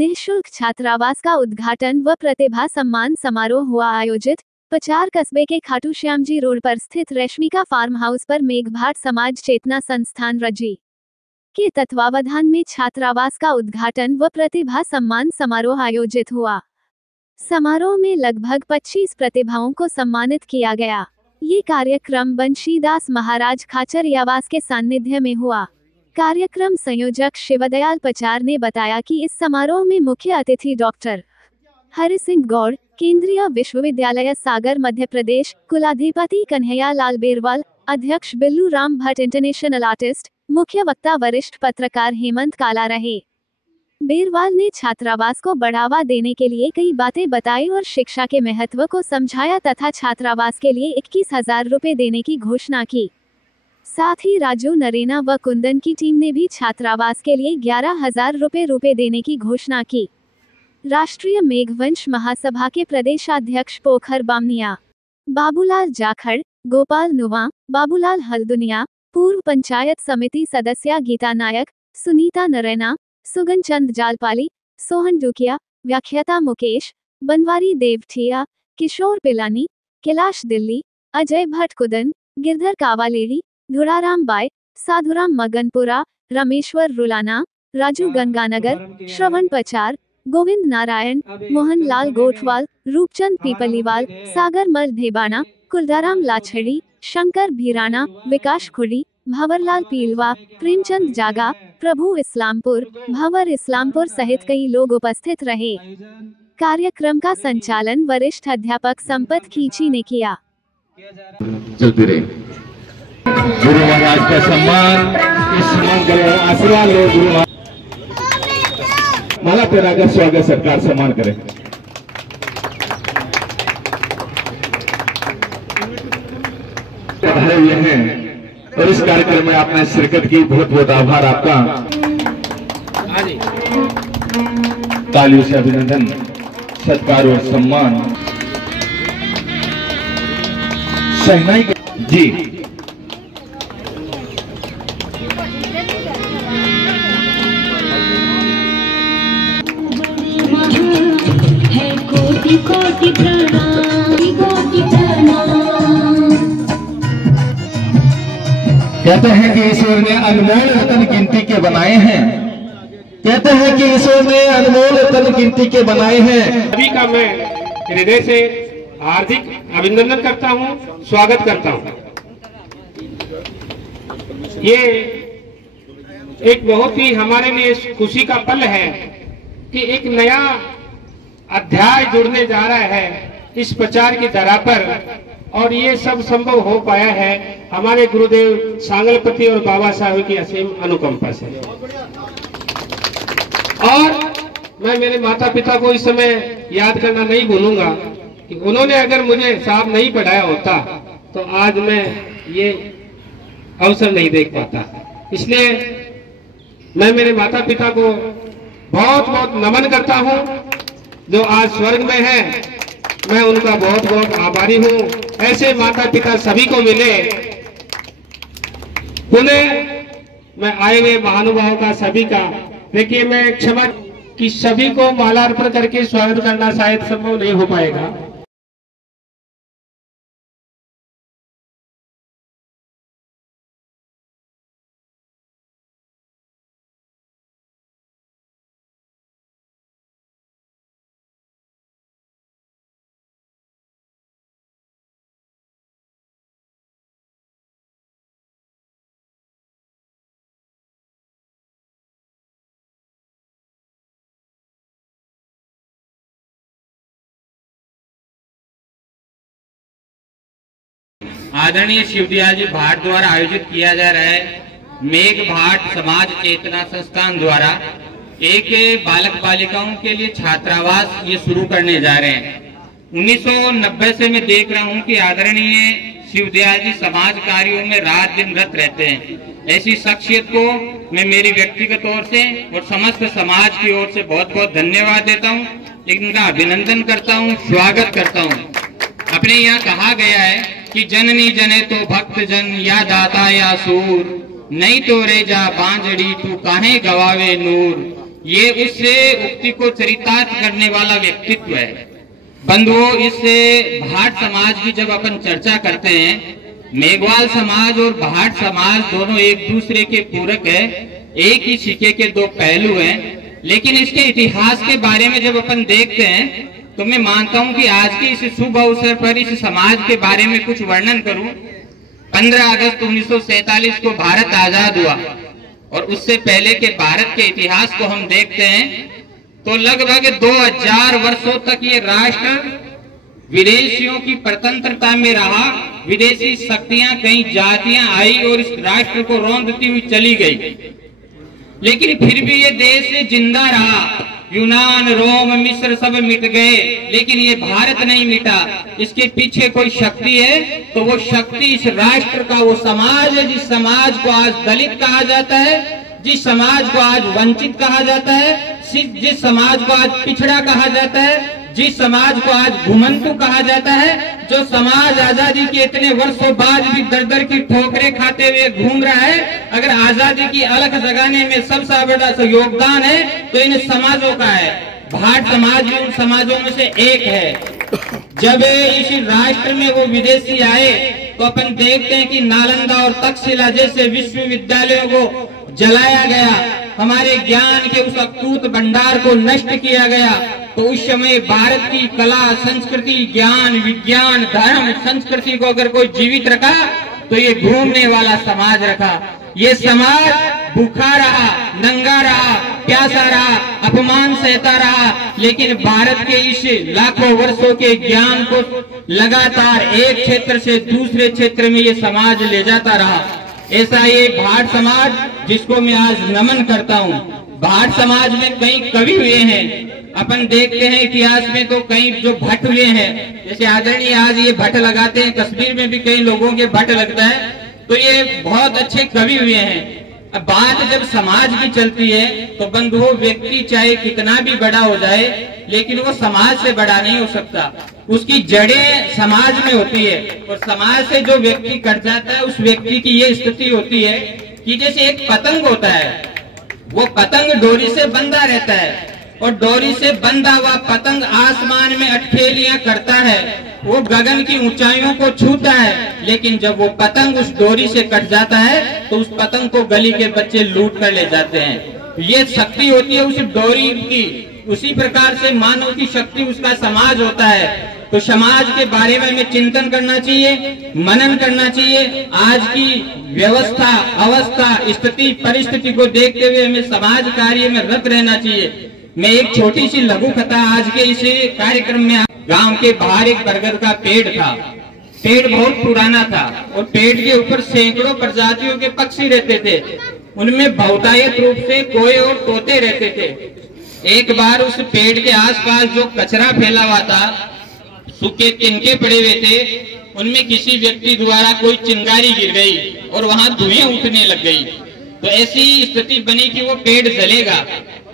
निःशुल्क छात्रावास का उद्घाटन व प्रतिभा सम्मान समारोह हुआ आयोजित। पचार कस्बे के खाटू श्यामजी रोड पर स्थित रेशमिका फार्म हाउस पर मेघभाट समाज चेतना संस्थान रजी के तत्वावधान में छात्रावास का उद्घाटन व प्रतिभा सम्मान समारोह आयोजित हुआ। समारोह में लगभग 25 प्रतिभाओं को सम्मानित किया गया। ये कार्यक्रम बंशीदास महाराज खाचरियावास के सानिध्य में हुआ। कार्यक्रम संयोजक शिवदयाल पचार ने बताया कि इस समारोह में मुख्य अतिथि डॉक्टर हरि सिंह गौड़, केंद्रीय विश्वविद्यालय सागर मध्य प्रदेश, कुलाधिपति कन्हैया लाल बेरवाल, अध्यक्ष बिल्लू राम भट्ट इंटरनेशनल आर्टिस्ट, मुख्य वक्ता वरिष्ठ पत्रकार हेमंत काला रहे। बेरवाल ने छात्रावास को बढ़ावा देने के लिए कई बातें बताई और शिक्षा के महत्व को समझाया तथा छात्रावास के लिए 21,000 रुपए देने की घोषणा की। साथ ही राजू नरेना व कुंदन की टीम ने भी छात्रावास के लिए 11,000 रुपए देने की घोषणा की। राष्ट्रीय मेघवंश महासभा के प्रदेशाध्यक्ष पोखर बामनिया, बाबूलाल जाखड़, गोपाल नुवा, बाबूलाल हल्दुनिया, पूर्व पंचायत समिति सदस्या गीता नायक, सुनीता नरैना, सुगन चंद जालपाली, सोहन डुकिया, व्याख्याता मुकेश, बनवारी देवठिया, किशोर पिलानी, कैलाश दिल्ली, अजय भट्ट कुदन, गिरधर कावालेड़ी, धुड़ाराम बाय, साधुराम मगनपुरा, रमेश्वर रुलाना, राजू गंगानगर, श्रवण पचार, गोविंद नारायण, मोहन लाल गोठवाल, रूपचंद पीपलीवाल, सागर मल ढेबाना, कुलदाराम लाछड़ी, शंकर भीराना, विकास खुड़ी, भंवरलाल पीलवा, प्रेमचंद जागा, प्रभु इस्लामपुर, भंवर इस्लामपुर सहित कई लोग उपस्थित रहे। कार्यक्रम का संचालन वरिष्ठ अध्यापक संपत खींची ने किया। गुरु महाराज का सम्मान, इस मंगल आशीर्वाद लो। गुरु माला पहनाकर स्वागत सरकार सम्मान करें। पधारे हुए हैं और इस कार्यक्रम में आपने शिरकत की, बहुत बहुत आभार आपका। तालियों से अभिनंदन, सत्कार और सम्मान। शहनाई जी है कोटि कोटि प्रणाम, कोटि प्रणाम। कहते हैं कि ईश्वर ने अनमोल रतन गिनती के बनाए हैं। कहते हैं कि ईश्वर ने अनमोल रतन गिनती के बनाए हैं। सभी का मैं हृदय से हार्दिक अभिनंदन करता हूं, स्वागत करता हूं। ये एक बहुत ही हमारे लिए खुशी का पल है कि एक नया अध्याय जुड़ने जा रहा है इस प्रचार की धरा पर, और ये सब संभव हो पाया है हमारे गुरुदेव सांगलपति और बाबा साहब की असीम अनुकंपा से। और मैं मेरे माता पिता को इस समय याद करना नहीं भूलूंगा कि उन्होंने अगर मुझे साहब नहीं पढ़ाया होता तो आज मैं ये अवसर नहीं देख पाता। इसलिए मैं मेरे माता पिता को बहुत बहुत नमन करता हूं, जो आज स्वर्ग में है। मैं उनका बहुत बहुत आभारी हूं। ऐसे माता पिता सभी को मिले। पुनः मैं आए हुए महानुभाव का सभी का, देखिए मैं क्षमा कि सभी को माला अर्पण करके स्वागत करना शायद संभव नहीं हो पाएगा। आदरणीय शिवदयाल जी भाट द्वारा आयोजित किया जा रहा है मेघभाट समाज चेतना संस्थान द्वारा एक बालक बालिकाओं के लिए छात्रावास ये शुरू करने जा रहे हैं। 1990 से मैं देख रहा हूँ कि आदरणीय शिवदयाल जी समाज कार्यों में रात दिन रत रहते हैं। ऐसी शख्सियत को मैं मेरी व्यक्तिगत तौर से और समस्त समाज की ओर से बहुत बहुत धन्यवाद देता हूँ, इनका अभिनंदन करता हूँ, स्वागत करता हूँ। अपने यहाँ कहा गया है कि जननी जने तो भक्त जन या दाता या सूर, नहीं तो रे जा बांझड़ी तू काहे गवावे नूर। ये उस उक्ति को चरितार्थ करने वाला व्यक्तित्व है। बंधुओं, इस भाट समाज की जब अपन चर्चा करते हैं, मेघवाल समाज और भाट समाज दोनों एक दूसरे के पूरक है, एक ही सिक्के के दो पहलू हैं। लेकिन इसके इतिहास के बारे में जब अपन देखते हैं तो मैं मानता हूं कि आज के इस शुभ अवसर पर इस समाज के बारे में कुछ वर्णन करूं। 15 अगस्त 1947 को भारत आजाद हुआ और उससे पहले के भारत के इतिहास को हम देखते हैं तो लगभग 2000 वर्षों तक ये राष्ट्र विदेशियों की परतंत्रता में रहा। विदेशी शक्तियां, कई जातियां आई और इस राष्ट्र को रौंदती हुई चली गई, लेकिन फिर भी ये देश जिंदा रहा। यूनान, रोम, मिस्र सब मिट गए, लेकिन ये भारत नहीं मिटा। इसके पीछे कोई शक्ति है, तो वो शक्ति इस राष्ट्र का वो समाज है, जिस समाज को आज दलित कहा जाता है, जिस समाज को आज वंचित कहा जाता है, जिस समाज को आज पिछड़ा कहा जाता है, जिस समाज को आज घुमंतु कहा जाता है, जो समाज आजादी के इतने वर्षों बाद भी दर दर की ठोकरें खाते हुए घूम रहा है। अगर आजादी की अलख जगाने में सबसे बड़ा योगदान है तो इन समाजों का है। भाट समाज भी उन समाजों में से एक है। जब इस राष्ट्र में वो विदेशी आए तो अपन देखते हैं कि नालंदा और तक्षशिला जैसे विश्वविद्यालयों को जलाया गया, हमारे ज्ञान के उस अकूत भंडार को नष्ट किया गया। तो उस समय भारत की कला, संस्कृति, ज्ञान, विज्ञान, धर्म, संस्कृति को अगर कोई जीवित रखा तो ये घूमने वाला समाज रखा। ये समाज भूखा रहा, नंगा रहा, प्यासा रहा, अपमान सहता रहा, लेकिन भारत के इस लाखों वर्षों के ज्ञान को लगातार एक क्षेत्र से दूसरे क्षेत्र में ये समाज ले जाता रहा। ऐसा ये भाट समाज जिसको मैं आज नमन करता हूँ। भाट समाज में कई कवि हुए हैं। अपन देखते हैं इतिहास में तो कई जो भट्ट हुए हैं, जैसे आदरणीय आज ये भट्ट लगाते हैं, कश्मीर में भी कई लोगों के भट्ट लगता है, तो ये बहुत अच्छे कवि हुए हैं। अब बात जब समाज की चलती है तो बंधुओं, व्यक्ति चाहे कितना भी बड़ा हो जाए लेकिन वो समाज से बड़ा नहीं हो सकता। उसकी जड़ें समाज में होती है और समाज से जो व्यक्ति कट जाता है उस व्यक्ति की ये स्थिति होती है कि जैसे एक पतंग होता है, वो पतंग डोरी से बंधा रहता है और डोरी से बंधा हुआ पतंग आसमान में अटखेलियां करता है, वो गगन की ऊंचाइयों को छूता है, लेकिन जब वो पतंग उस डोरी से कट जाता है तो उस पतंग को गली के बच्चे लूट कर ले जाते हैं। ये शक्ति होती है उस डोरी की। उसी प्रकार से मानव की शक्ति उसका समाज होता है। तो समाज के बारे में हमें चिंतन करना चाहिए, मनन करना चाहिए। आज की व्यवस्था, अवस्था, स्थिति, परिस्थिति को देखते हुए हमें समाज कार्य में रत रहना चाहिए। मैं एक छोटी सी लघु कथा आज के इस कार्यक्रम में, गांव के बाहर एक बरगद का पेड़ था। पेड़ बहुत पुराना था और पेड़ के ऊपर सैकड़ों प्रजातियों के पक्षी रहते थे। उनमें बहुतायत रूप से कोए और तोते रहते थे। एक बार उस पेड़ के आसपास जो कचरा फैला हुआ था, सूखे तिनके पड़े हुए थे, उनमें किसी व्यक्ति द्वारा कोई चिंगारी गिर गई और वहां धुएं उठने लग गई। तो ऐसी स्थिति बनी कि वो पेड़ जलेगा।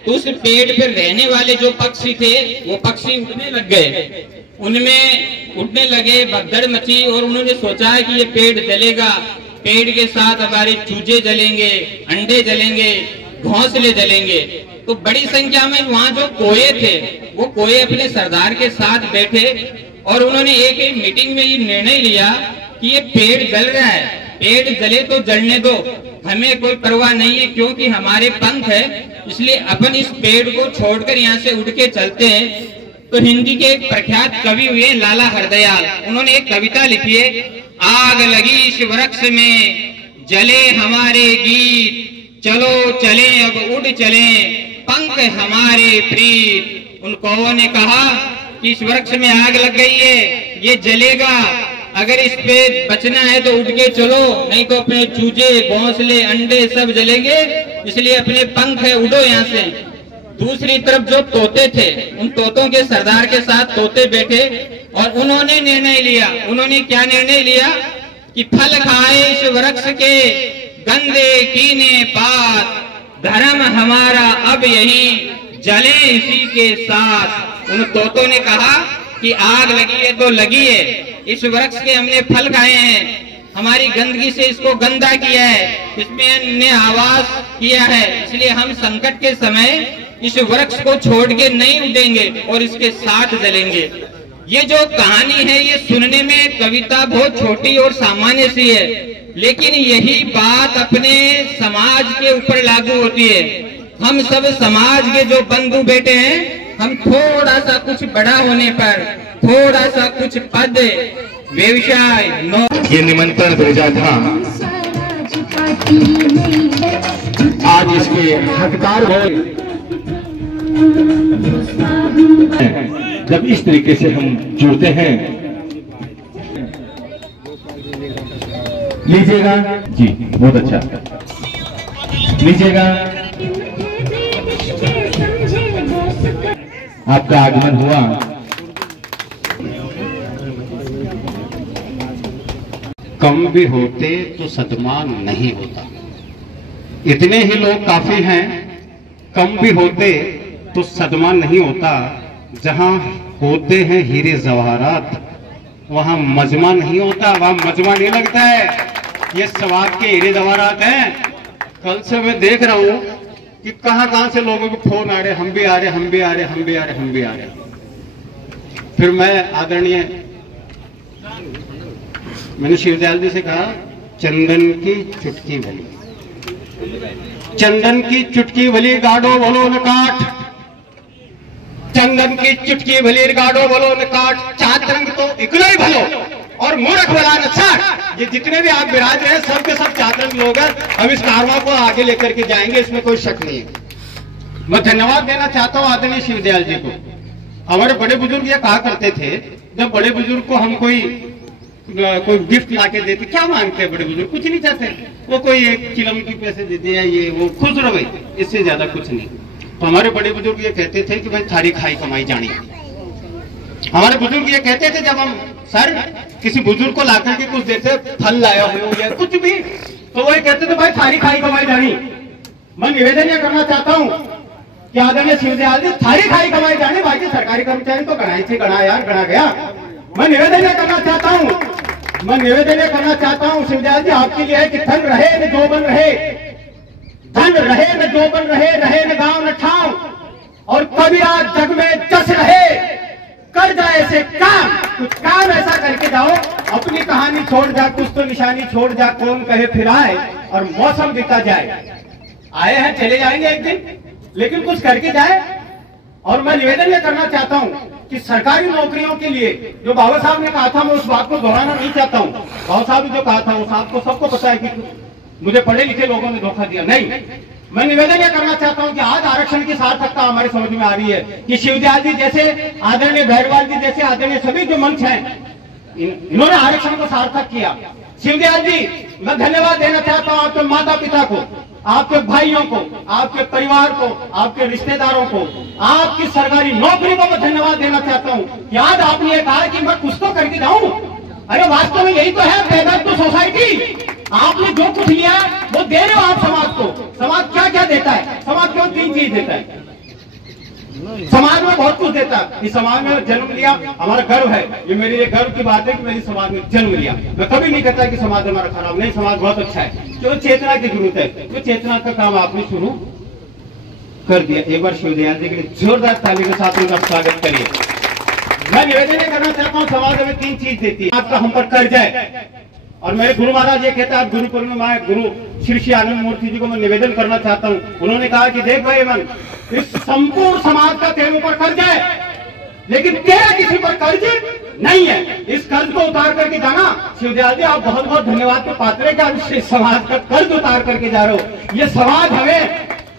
तो उस पेड़ पर रहने वाले जो पक्षी थे वो पक्षी उड़ने लग गए, उनमें उड़ने लगे, भगदड़ मची और उन्होंने सोचा कि ये पेड़ जलेगा, पेड़ के साथ हमारे चूजे जलेंगे, अंडे जलेंगे, घोंसले जलेंगे। तो बड़ी संख्या में वहां जो कोए थे वो कोए अपने सरदार के साथ बैठे और उन्होंने एक मीटिंग में ये निर्णय लिया कि ये पेड़ जल रहा है, पेड़ जले तो जलने दो, हमें कोई परवाह नहीं है, क्योंकि हमारे पंख है, इसलिए अपन इस पेड़ को छोड़कर यहाँ से उड़ के चलते हैं। तो हिंदी के एक प्रख्यात कवि हुए लाला हरदयाल, उन्होंने एक कविता लिखी है, आग लगी इस वृक्ष में जले हमारे गीत, चलो चले अब उड़ चले पंख हमारे प्रीत। उन कौओं ने कहा कि इस वृक्ष में आग लग गई है, ये जलेगा, अगर इस पे बचना है तो उठ के चलो, नहीं तो अपने चूजे, घोंसले, अंडे सब जलेंगे, इसलिए अपने पंख है उड़ो यहाँ से। दूसरी तरफ जो तोते थे, उन तोतों के सरदार के साथ तोते बैठे और उन्होंने निर्णय लिया। उन्होंने क्या निर्णय लिया कि फल खाए इस वृक्ष के गंदे कीने पात, धर्म हमारा अब यही जले इसी के साथ। उन तोतों ने कहा कि आग लगी है तो लगी है, इस वृक्ष के हमने फल खाए हैं, हमारी गंदगी से इसको गंदा किया है, इसमें हमने आवाज किया है, इसलिए हम संकट के समय इस वृक्ष को छोड़ के नहीं उड़ेंगे और इसके साथ जलेंगे। ये जो कहानी है ये सुनने में कविता बहुत छोटी और सामान्य सी है, लेकिन यही बात अपने समाज के ऊपर लागू होती है। हम सब समाज के जो बंधु बेटे हैं, हम थोड़ा सा कुछ बड़ा होने पर, थोड़ा सा कुछ पद, व्यवसाय, ये निमंत्रण भेजा था, आज इसके हकदार हो। जब इस तरीके से हम जुड़ते हैं, लीजिएगा जी, बहुत अच्छा, लीजिएगा। आपका आगमन हुआ। कम भी होते तो सदमा नहीं होता, इतने ही लोग काफी हैं। कम भी होते तो सदमा नहीं होता, जहां होते हैं हीरे जवाहरात वहां मजमा नहीं होता, वहां मजमा नहीं लगता है। ये स्वाद के हीरे जवाहरात हैं। कल से मैं देख रहा हूं कि कहां से लोगों के फोन आ रहे, हम भी आ रहे, हम भी आ रहे, हम भी आ रहे, हम भी आ रहे। फिर मैं आदरणीय मैंने शिवदयाल जी से कहा, चंदन की चुटकी भली, चंदन की चुटकी भली गाड़ो बोलो न काट, चंदन की चुटकी भली गाड़ो बोलो न काट, चातरंग तो इकलो ही भलो और मूर्ख भला न छाट। ये जितने भी आप विराज रहे हैं सब के सब चातरंग लोग हैं। हम इस कारवां को आगे लेकर के जाएंगे, इसमें कोई शक नहीं है। मैं धन्यवाद देना चाहता हूं आदरणीय शिवदयाल जी को। हमारे बड़े बुजुर्ग ये कहा करते थे, जब बड़े बुजुर्ग को हम कोई गिफ्ट लाके देते, क्या मांगते हैं बड़े बुजुर्ग? कुछ नहीं चाहते, वो कोई एक चिलम की पैसे देते हैं, ये वो खुश रहो भाई, इससे ज्यादा कुछ नहीं। तो हमारे बड़े बुजुर्ग ये कहते थे कि भाई थारी खाई कमाई जानी। हमारे बुजुर्ग ये कहते थे, जब हम सर किसी बुजुर्ग को लाकर के कुछ देते, फल लाया हो या कुछ भी, तो वो ये कहते थे भाई थारी खाई कमाई जानी। मैं निवेदन ये करना चाहता हूँ कि आदरणीय शिवदयाल जी, थारी खाई कमाई जानी, बाकी सरकारी कर्मचारी तो गणाई थे, गणा यार, गणा गया। मैं निवेदन ये करना चाहता हूँ, मैं निवेदन ये करना चाहता हूँ शिवदयाल जी आपके लिए है कि धन रहे न जो बन रहे, धन रहे न जो बन रहे, रहे न गांव न ठाव, और कभी आज जग में जस रहे, कर जाए ऐसे काम, कुछ काम ऐसा करके जाओ, अपनी कहानी छोड़ जा, कुछ तो निशानी छोड़ जा, कौन कहे फिर आए और मौसम बीता जाए। आए हैं चले जाएंगे एक दिन, लेकिन कुछ करके जाए। और मैं निवेदन ये करना चाहता हूँ कि सरकारी नौकरियों के लिए जो बाबा साहब ने कहा था, मैं उस बात को दोहराना नहीं चाहता हूँ। बाबा साहब ने जो कहा था वो साहब को सबको पता है कि मुझे पढ़े लिखे लोगों ने धोखा दिया। नहीं, मैं निवेदन यह करना चाहता हूं कि आज आरक्षण की सार्थकता हमारे समझ में आ रही है कि शिवदयाल जी जैसे, आदरणीय भैरवाल जी जैसे, आदरणीय सभी जो मंच हैं, इन्होंने आरक्षण को सार्थक किया। शिवदयाल जी, मैं धन्यवाद देना चाहता हूं आपके माता पिता को, आपके भाइयों को, आपके परिवार को, आपके रिश्तेदारों को, आपकी सरकारी नौकरी को मैं धन्यवाद देना चाहता हूं कि आज आपने ये कहा कि मैं कुछ तो करके जाऊं। अरे वास्तव में यही तो है पैदा तो सोसाइटी। आपने जो कुछ लिया वो दे रहे हो आप समाज को। समाज क्या क्या देता है? समाज को 3 चीज देता है। समाज में बहुत कुछ देता है। इस समाज में जन्म लिया, हमारा गर्व है, ये मेरे लिए गर्व की बात है कि मेरी समाज में जन्म लिया। मैं कभी नहीं कहता कि समाज हमारा खराब, नहीं, समाज बहुत अच्छा है। जो चेतना की जरूरत है, वो चेतना का काम आपने शुरू कर दिया। एक बार शिवदयाल जी के लिए जोरदार ताली के साथ उनका स्वागत करिए। मैं निवेदन करना चाहता हूँ, समाज हमें 3 चीज देती है। आपका हम पर कर्ज है, और मेरे गुरु महाराज ये कहता है, गुरु पूर्णिमा है, गुरु श्री श्री आनंद मूर्ति जी को मैं निवेदन करना चाहता हूँ। उन्होंने कहा कि देख भाई मन, इस संपूर्ण समाज का तेरे ऊपर कर्ज है, लेकिन तेरा किसी पर कर्ज नहीं है। इस कर्ज को उतार करके जाना। शिवदयाल जी, आप बहुत बहुत धन्यवाद के पात्र है कि आप इस समाज का कर्ज उतार करके जा रहे हो। ये समाज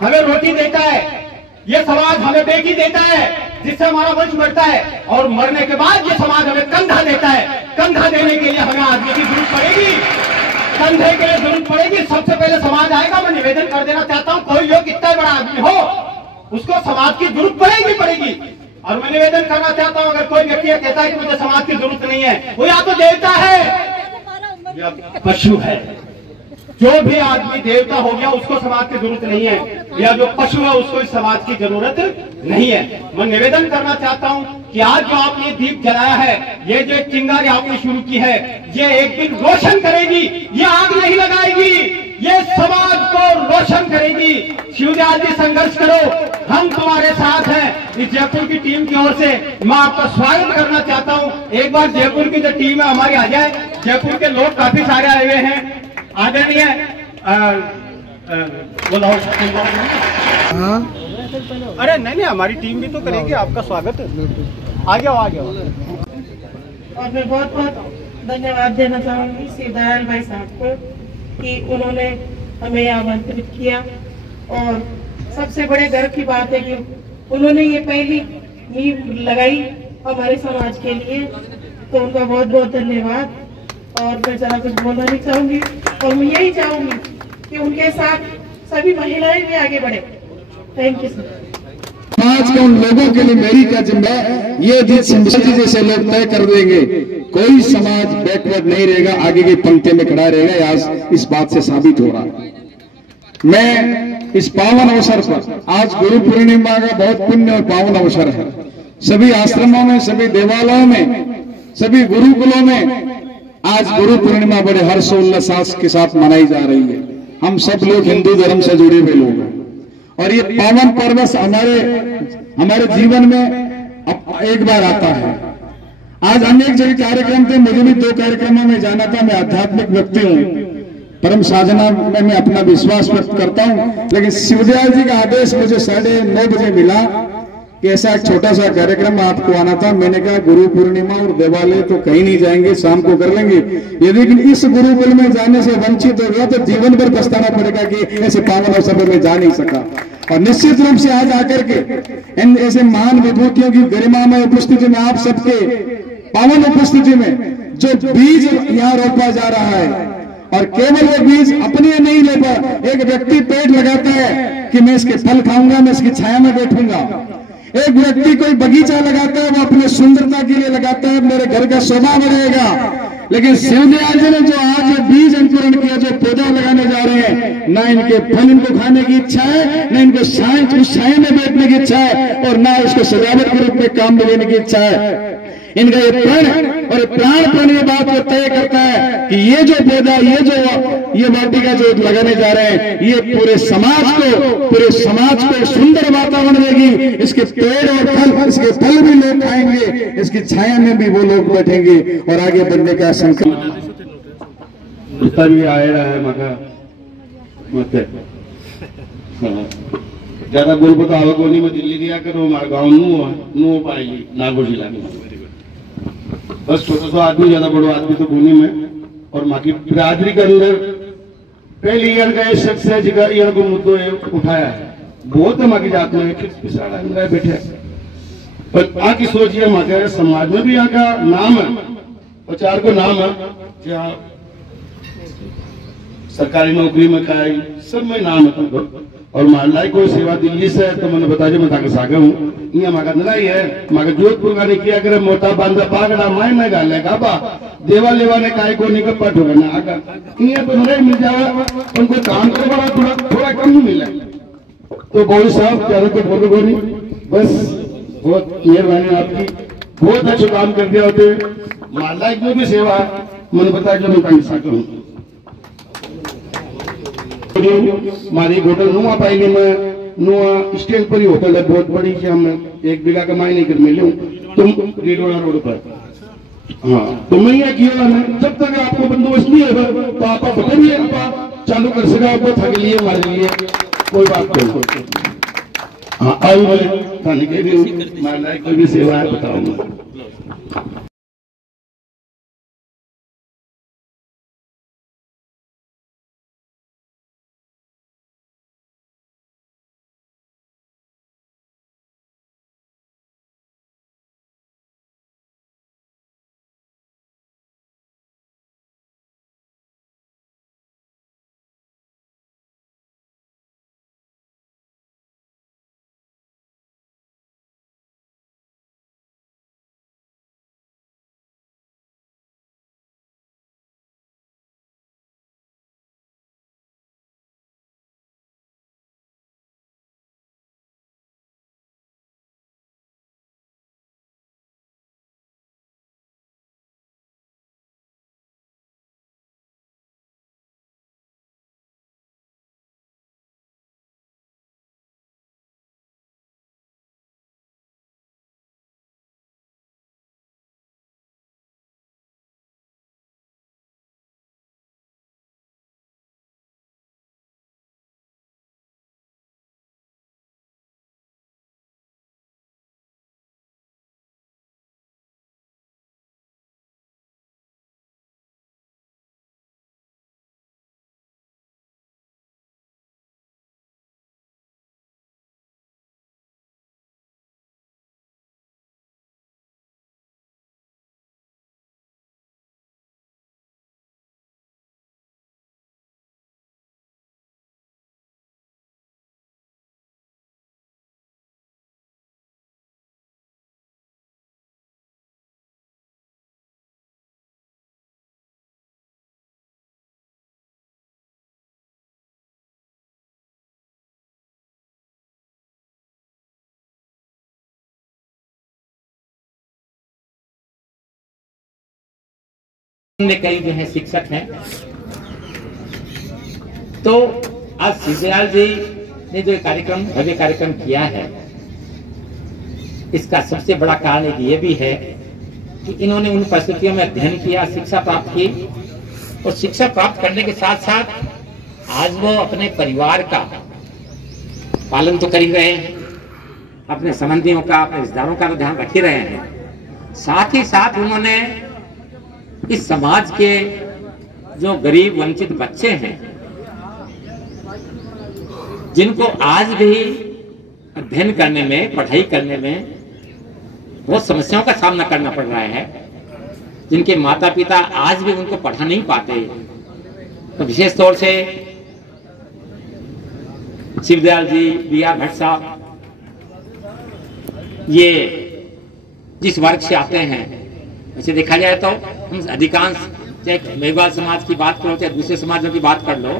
हमें रोटी देता है, ये समाज हमें बेटी देता है, जिससे हमारा वंश बढ़ता है, और मरने के बाद ये समाज हमें कंधा देता है। कंधा देने के लिए हमें आदमी की जरूरत पड़ेगी, कंधे के लिए जरूरत पड़ेगी। सबसे पहले समाज आएगा। मैं निवेदन कर देना चाहता हूँ, कोई जो कितना बड़ा आदमी हो, उसको समाज की जरूरत पड़ेगी। और मैं निवेदन करना चाहता हूँ, अगर कोई व्यक्ति कहता है कि मुझे समाज की जरूरत नहीं है, वो या तो देवता है या पशु है। जो भी आदमी देवता हो गया उसको समाज की जरूरत नहीं है, या जो पशु है उसको इस समाज की जरूरत नहीं है। मैं निवेदन करना चाहता हूं कि आज जो आपने दीप जलाया है, ये जो चिंगारी आपने शुरू की है, ये एक दिन रोशन करेगी, ये आग नहीं लगाएगी। ये समाज को रोशन करेगी। शिवदयाल जी संघर्ष करो, हम तुम्हारे साथ हैं। इस जयपुर की टीम की ओर से मैं आपका स्वागत करना चाहता हूं। एक बार जयपुर की जो टीम है हमारी आ जाए। जयपुर के लोग काफी सारे आए हुए हैं। आदरणीय बोला अरे नहीं हमारी टीम भी तो करेगी आपका स्वागत। आ जाओ आ जाओ। और मैं बहुत बहुत धन्यवाद देना चाहूंगी शिवदयाल भाई साहब को कि उन्होंने हमें आमंत्रित किया। और सबसे बड़े गर्व की बात है कि उन्होंने ये पहली नींव लगाई हमारे समाज के लिए, तो उनका बहुत बहुत धन्यवाद। और मैं ज़रा कुछ बोलना नहीं चाहूंगी, और मैं यही चाहूंगी कि उनके साथ सभी महिलाएं भी आगे बढ़े। Thank you sir. समाज के उन लोगों के लिए मेरी क्या जिम्मा है, ये जैसे लोग तय कर देंगे, कोई समाज बैकवर्ड नहीं रहेगा, आगे की पंक्ति में खड़ा रहेगा। आज इस बात से साबित हो रहा है। मैं इस पावन अवसर पर, आज गुरु पूर्णिमा का बहुत पुण्य और पावन अवसर है। सभी आश्रमों में, सभी देवालयों में, सभी गुरुकुलों में आज गुरु पूर्णिमा बड़े हर्षोल्लास के साथ मनाई जा रही है। हम सब लोग हिंदू धर्म से जुड़े हुए लोग हैं, और ये पावन पर्व हमारे जीवन में एक बार आता है। आज अनेक जगह कार्यक्रम थे, मुझे भी 2 कार्यक्रमों में जाना था। मैं आध्यात्मिक व्यक्ति हूँ, परम साधना में मैं अपना विश्वास व्यक्त करता हूँ, लेकिन शिवदयाल जी का आदेश मुझे 9:30 बजे मिला कि ऐसा एक छोटा सा कार्यक्रम आपको आना था। मैंने कहा गुरु पूर्णिमा और देवालय तो कहीं नहीं जाएंगे, शाम को कर लेंगे। ये लेकिन इस गुरुकुल में जाने से वंचित हो गया तो जीवन भर पछताना पड़ेगा कि ऐसे पावन अवसर पर मैं जा नहीं सका। और निश्चित रूप से आज आकर के इन ऐसे महान विभूतियों की गरिमामय उपस्थिति में, आप सबके पावन उपस्थिति में जो बीज यहाँ रोपा जा रहा है, और केवल वो बीज अपने नहीं लेता, एक व्यक्ति पेड़ लगाता है कि मैं इसके फल खाऊंगा, मैं इसकी छाया में बैठूंगा। एक व्यक्ति कोई बगीचा लगाता है, वो अपने सुंदरता के लिए लगाता है, मेरे घर का शोभा बढ़ेगा। लेकिन शिवदयाल जी ने जो आज ये बीज अंकुरण किया, जो पौधा लगाने जा रहे हैं, ना इनके फल इनको खाने की इच्छा है, ना इनको उस छाया में बैठने की इच्छा है, और ना उसको सजावट के रूप में काम में लेने की इच्छा है। इनका ये प्राण ये बात को तय करता है कि ये जो पौधा, ये वाटिका जो लगाने जा रहे हैं, ये पूरे समाज को सुंदर वातावरण देगी। इसके पेड़ और फल, इसके फल भी लोग खाएंगे, इसकी छाया में भी वो लोग बैठेंगे और आगे बढ़ने का संकल्प भी आए रहा है। मका ज्यादा बोल बताओ कोनी में दिल्ली दिया करो, हमारा गाँव नो पाएगी नागो जिला में। बस छोटा सा आदमी, ज्यादा बड़ो आदमी तो कोनी में। और माँ की बिरादरी के अंदर पहली ईयर का शख्स है जिसका ईयर को मुद्दों उठाया है। बहुत है माँ की जात में पिछाड़ा अंदर बैठे, पर आँ की सोचिए माँ के समाज में भी यहाँ का नाम है, प्रचार को नाम है, जहाँ सरकारी नौकरी में खाई सब में नाम है तुमको। और मालाई कोई सेवा दिल्ली से है तो मैंने बता जो मैं ताकि सागर हूँ, यहाँ माँ का नहीं है। माँ जोधपुर का किया करे मोटा बांधा पागड़ा माय में गाल है काबा देवा लेवा ने काय को निकल पट होगा ना आगा यहाँ तो नहीं मिल जाएगा, उनको काम को बड़ा थोड़ा कम ही मिला। तो बहुत साहब ज्यादा तो बोलो नहीं, बस बहुत मेहरबानी आपकी, बहुत अच्छा काम कर दिया होते। माला जो भी सेवा मैंने बताया जो मैं ताकि सागर हूँ। मारी होटल नुआ पाएगी, मैं नुआ स्टैंड पर ही होटल है बहुत बड़ी, कि हम 1 बीघा कमाई नहीं कर मिले तुम रेडोड़ा रोड पर। हाँ तो मैं यह किया है, जब तक आपको बंदोबस्त नहीं है तो आप बताइए, चालू कर सका आपको थक लिए मार लिए कोई बात नहीं। हाँ अब मैं खाने के लिए मार कोई भी सेवा है बताऊंगा। में कई जो है शिक्षक हैं। तो आज शिवदयाल जी ने जो कार्यक्रम भव्य कार्यक्रम किया है, इसका सबसे बड़ा कारण एक ये भी है कि इन्होंने उन परिस्थितियों में अध्ययन किया, शिक्षा प्राप्त की, और शिक्षा प्राप्त करने के साथ साथ आज वो अपने परिवार का पालन तो कर ही रहे हैं, अपने संबंधियों का, अपने रिश्तेदारों का तो ध्यान रख ही रहे हैं, साथ ही साथ उन्होंने इस समाज के जो गरीब वंचित बच्चे हैं, जिनको आज भी अध्ययन करने में, पढ़ाई करने में बहुत समस्याओं का सामना करना पड़ रहा है, जिनके माता पिता आज भी उनको पढ़ा नहीं पाते, तो विशेष तौर से शिवदयाल जी, बी.आर. भट्ट साहब, ये जिस वर्ग से आते हैं, वैसे देखा जाए तो हम अधिकांश, चाहे मेघवाल समाज की बात करो चाहे दूसरे समाजों की बात कर लो,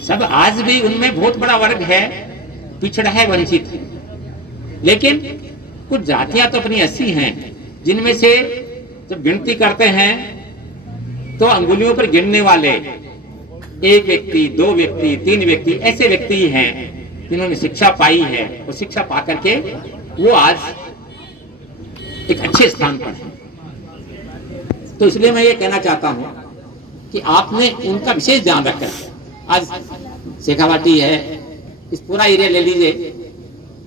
सब आज भी उनमें बहुत बड़ा वर्ग है, पिछड़ा है, वंचित है। लेकिन कुछ जातियां तो अपनी ऐसी हैं जिनमें से जब गिनती करते हैं तो अंगुलियों पर गिनने वाले 1 व्यक्ति, 2 व्यक्ति, 3 व्यक्ति ऐसे व्यक्ति ही हैं जिन्होंने शिक्षा पाई है, और शिक्षा पा करके वो आज एक अच्छे स्थान पर है। तो इसलिए मैं ये कहना चाहता हूं कि आपने उनका विशेष ध्यान रखा। आज शेखावाटी है, इस पूरा एरिया ले लीजिए,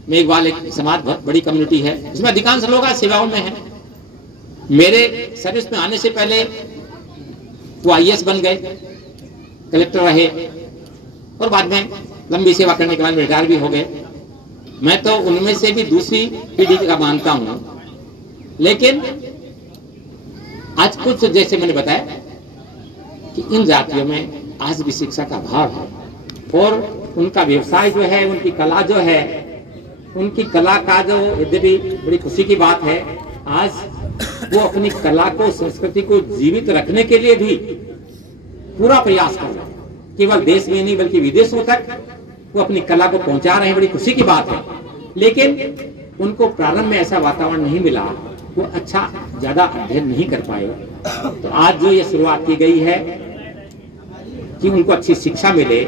मेघवाल एक समाज बहुत बड़ी कम्युनिटी है, इसमें अधिकांश लोग आज सेवाओं में हैं। मेरे सर्विस में आने से पहले वो IAS बन गए, कलेक्टर रहे, और बाद में लंबी सेवा करने के बाद रिटायर भी हो गए। मैं तो उनमें से भी दूसरी पीढ़ी का मानता हूं। लेकिन आज कुछ, जैसे मैंने बताया कि इन जातियों में आज भी शिक्षा का अभाव है, और उनका व्यवसाय जो है, उनकी कला जो है, उनकी कला का जो, यद्यपि बड़ी खुशी की बात है, आज वो अपनी कला को, संस्कृति को जीवित रखने के लिए भी पूरा प्रयास कर रहे हैं। केवल देश में नहीं बल्कि विदेशों तक वो अपनी कला को पहुंचा रहे हैं, बड़ी खुशी की बात है। लेकिन उनको प्रारंभ में ऐसा वातावरण नहीं मिला, वो अच्छा ज्यादा अध्ययन नहीं कर पाए। तो आज जो ये शुरुआत की गई है कि उनको अच्छी शिक्षा मिले,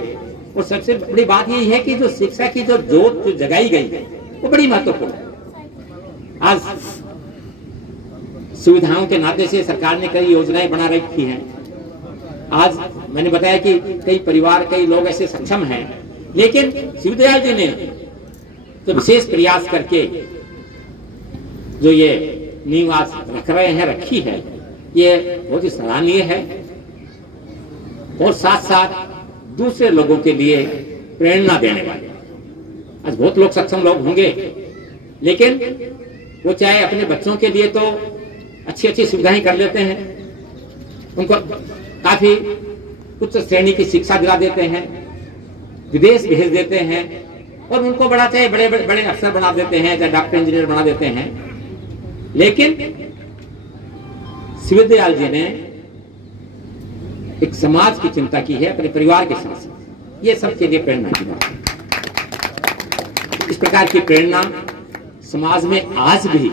और सबसे बड़ी बात यही है कि जो शिक्षा की जो जोत जो जगाई गई है वो बड़ी महत्वपूर्ण है। आज सुविधाओं के नाते से सरकार ने कई योजनाएं बना रखी हैं। आज मैंने बताया कि कई परिवार, कई लोग ऐसे सक्षम हैं, लेकिन शिवदयाल जी ने तो विशेष प्रयास करके जो ये नींव आज रख रहे हैं, रखी है, ये बहुत ही सराहनीय है, और साथ साथ दूसरे लोगों के लिए प्रेरणा देने वाले। आज बहुत लोग सक्षम लोग होंगे, लेकिन वो चाहे अपने बच्चों के लिए तो अच्छी अच्छी सुविधाएं कर लेते हैं, उनको काफी उच्च श्रेणी की शिक्षा दिला देते हैं, विदेश भेज देते हैं, और उनको बड़ा चाहे बड़े बड़े अफसर बना देते हैं, चाहे डॉक्टर इंजीनियर बना देते हैं। लेकिन शिवदयाल जी ने एक समाज की चिंता की है, अपने परिवार के साथ। ये सबके लिए प्रेरणा की बात है। इस प्रकार की प्रेरणा समाज में आज भी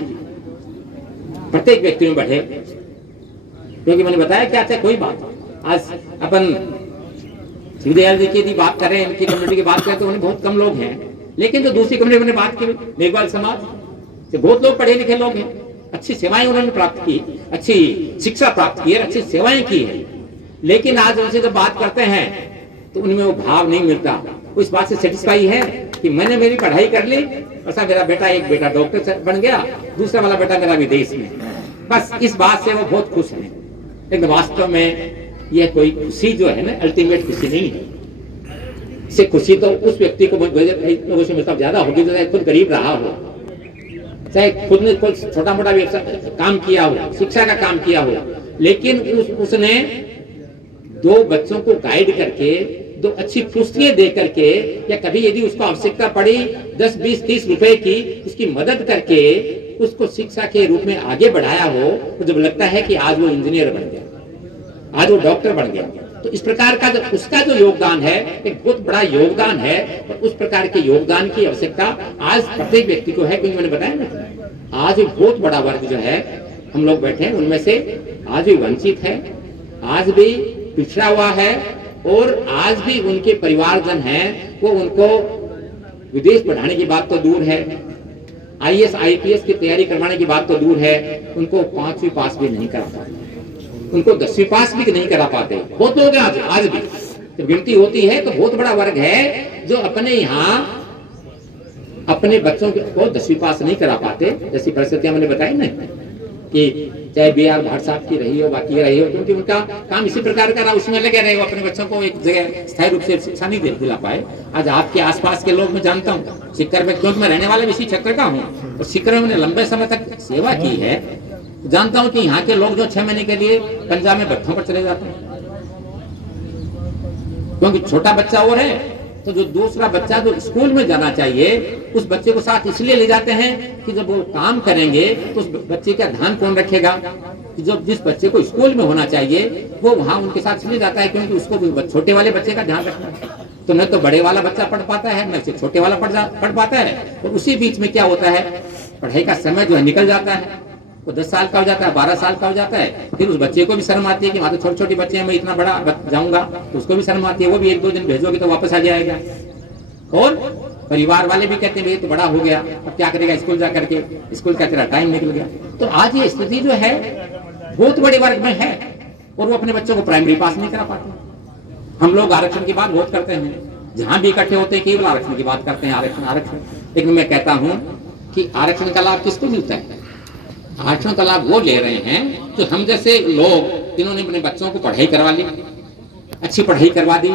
प्रत्येक व्यक्ति में बढ़े, क्योंकि मैंने बताया कि अच्छा कोई बात, आज अपन शिवदयाल जी की यदि बात करें, इनकी कम्युनिटी की बात करें, तो उन्हें बहुत कम लोग हैं। लेकिन जो दूसरी कम्युनिटी मैंने बात की, मेघवाल समाज से बहुत लोग पढ़े लिखे लोग हैं, अच्छी सेवाएं उन्होंने प्राप्त की, अच्छी शिक्षा प्राप्त की है, अच्छी सेवाएं की है। लेकिन आज उनसे जब बात करते हैं तो उनमें वो भाव नहीं मिलता। वो इस बात से सेटिस्फाई है कि मैंने मेरी पढ़ाई कर ली, ऐसा मेरा बेटा, एक बेटा डॉक्टर बन गया, दूसरा वाला बेटा मेरा विदेश में, बस इस बात से वो बहुत खुश है। लेकिन वास्तव में यह कोई खुशी जो है ना, अल्टीमेट खुशी नहीं है। इससे खुशी तो उस व्यक्ति को लोगों से मतलब ज्यादा होगी जो खुद गरीब रहा हो, चाहे खुद ने कोई छोटा मोटा भी काम किया हो, शिक्षा का काम किया हो, लेकिन उसने 2 बच्चों को गाइड करके, 2 अच्छी पुस्तकें दे करके, या कभी यदि उसको आवश्यकता पड़ी 10, 20, 30 रुपए की उसकी मदद करके उसको शिक्षा के रूप में आगे बढ़ाया हो, तो जब लगता है कि आज वो इंजीनियर बन गया, आज वो डॉक्टर बन गया। तो इस प्रकार का उसका जो योगदान है एक बहुत बड़ा योगदान है, और उस प्रकार के योगदान की आवश्यकता आज प्रत्येक व्यक्ति को है। क्योंकि मैंने बताया ना, आज एक बहुत बड़ा वर्ग जो है, हम लोग बैठे हैं, उनमें से आज भी वंचित है, आज भी पिछड़ा हुआ है और आज भी उनके परिवारजन हैं वो उनको विदेश पढ़ाने की बात तो दूर है, IAS IPS की तैयारी करवाने की बात तो दूर है, उनको 5वीं पास भी नहीं करा पाते, उनको 10वीं पास भी नहीं करा पाते। बहुत लोग आज भी जब गिनती होती है तो बहुत बड़ा वर्ग है जो अपने यहाँ अपने बच्चों को 10वीं पास नहीं करा पाते। जैसी परिस्थितियां मैंने बताई ना कि चाहे BR भाट साहब की रही हो बाकी रही हो, क्योंकि उनका काम इसी प्रकार का रहा, उसमें लगे रहे, वो अपने बच्चों को एक जगह स्थायी रूप से शिक्षा नहीं दिला पाए। आज आपके आसपास के लोग मैं जानता हूँ सीकर में, क्योंकि मैं रहने वाले इसी क्षेत्र का हूँ और सीकर में मैंने लंबे समय तक सेवा की है, जानता हूँ कि यहाँ के लोग जो 6 महीने के लिए पंजाब में भट्ठों पर चले जाते हैं, क्योंकि छोटा बच्चा और है तो जो दूसरा बच्चा जो स्कूल में जाना चाहिए उस बच्चे को साथ इसलिए ले जाते हैं कि जब वो काम करेंगे तो उस बच्चे का ध्यान कौन रखेगा। जो जिस बच्चे को स्कूल में होना चाहिए वो वहां उनके साथ इसलिए जाता है क्योंकि उसको छोटे वाले बच्चे का ध्यान रखना है। तो न तो बड़े वाला बच्चा पढ़ पाता है न छोटे वाला पढ़ पाता है, और उसी बीच में क्या होता है, पढ़ाई का समय जो है निकल जाता है, वो 10 साल का हो जाता है, 12 साल का हो जाता है। फिर उस बच्चे को भी शर्म आती है कि वहां तो छोटे छोटे बच्चे हैं, मैं इतना बड़ा जाऊंगा, तो उसको भी शर्म आती है, वो भी 1-2 दिन भेजोगे तो वापस आ जाएगा। और परिवार वाले भी कहते हैं भाई तो बड़ा हो गया, अब क्या करेगा स्कूल जा करके, स्कूल का तेरा टाइम निकल गया। तो आज ये स्थिति जो है बहुत बड़े वर्ग में है और वो अपने बच्चों को प्राइमरी पास नहीं करा पाते। हम लोग आरक्षण की बात बहुत करते हैं, जहां भी इकट्ठे होते हैं केवल आरक्षण की बात करते हैं, आरक्षण आरक्षण। लेकिन मैं कहता हूं कि आरक्षण का लाभ किसको मिलता है? आरक्षण का लाभ वो ले रहे हैं जो हम जैसे लोग जिन्होंने अपने बच्चों को पढ़ाई करवा ली, अच्छी पढ़ाई करवा दी,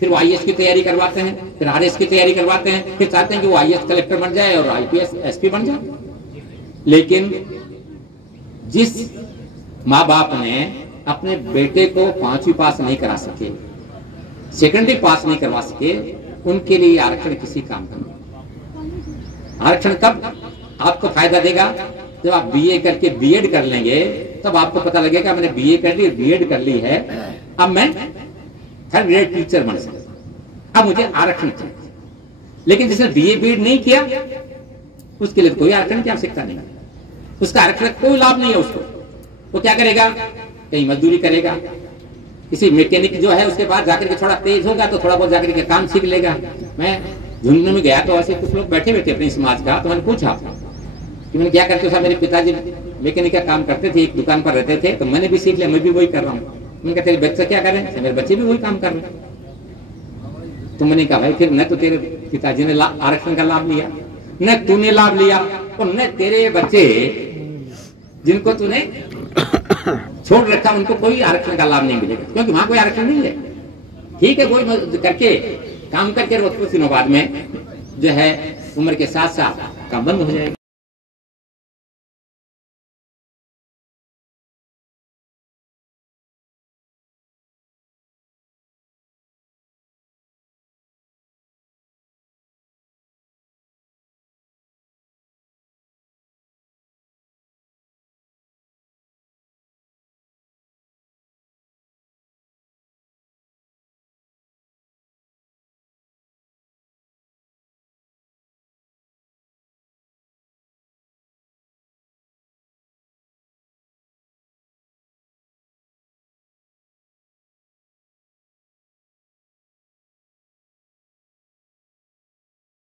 फिर वो IAS की तैयारी करवाते हैं, फिर RS की तैयारी करवाते हैं, फिर चाहते हैं कि वो IAS कलेक्टर बन जाए और IPS SP बन जाए। लेकिन जिस माँ बाप ने अपने बेटे को 5वीं पास नहीं करा सके, सेकेंडरी पास नहीं करवा सके, उनके लिए आरक्षण किसी काम का नहीं। आरक्षण कब आपको फायदा देगा? जब आप BA करके B.Ed कर लेंगे तब आपको पता लगेगा मैंने BA कर ली, B.Ed कर ली है, अब मैं 3rd ग्रेड टीचर बन सकता, अब मुझे आरक्षण चाहिए। लेकिन जिसने BA B.Ed नहीं किया उसके लिए कोई आरक्षण की आवश्यकता नहीं, उसका आरक्षण कोई लाभ नहीं है उसको। वो क्या करेगा? कहीं मजदूरी करेगा, किसी मैकेनिक जो है उसके बाद जाकर के थोड़ा तेज होगा तो थोड़ा बहुत जाकर के काम सीख लेगा। मैं झुंझुनू में गया तो ऐसे कुछ लोग बैठे हुए थे अपने समाज का, तो मैंने पूछा कि मैंने क्या करते हो? मेरे पिताजी मैकेनिक का काम करते थे, एक दुकान पर रहते थे, तो मैंने भी सीख लिया, मैं भी वही कर रहा हूँ। मैंने कहा तेरे बच्चे क्या कर रहे हैं? मेरे बच्चे भी वही काम कर रहे हैं। तो मैंने कहा भाई फिर न तो तेरे पिताजी ने आरक्षण का लाभ लिया, न तूने लाभ लिया, और न तेरे बच्चे जिनको तूने छोड़ रखा उनको कोई आरक्षण का लाभ नहीं मिलेगा, क्योंकि वहां कोई आरक्षण नहीं है। ठीक है, कोई करके काम करके कुछ दिनों बाद में जो है उम्र के साथ साथ काम बंद हो जाएगा।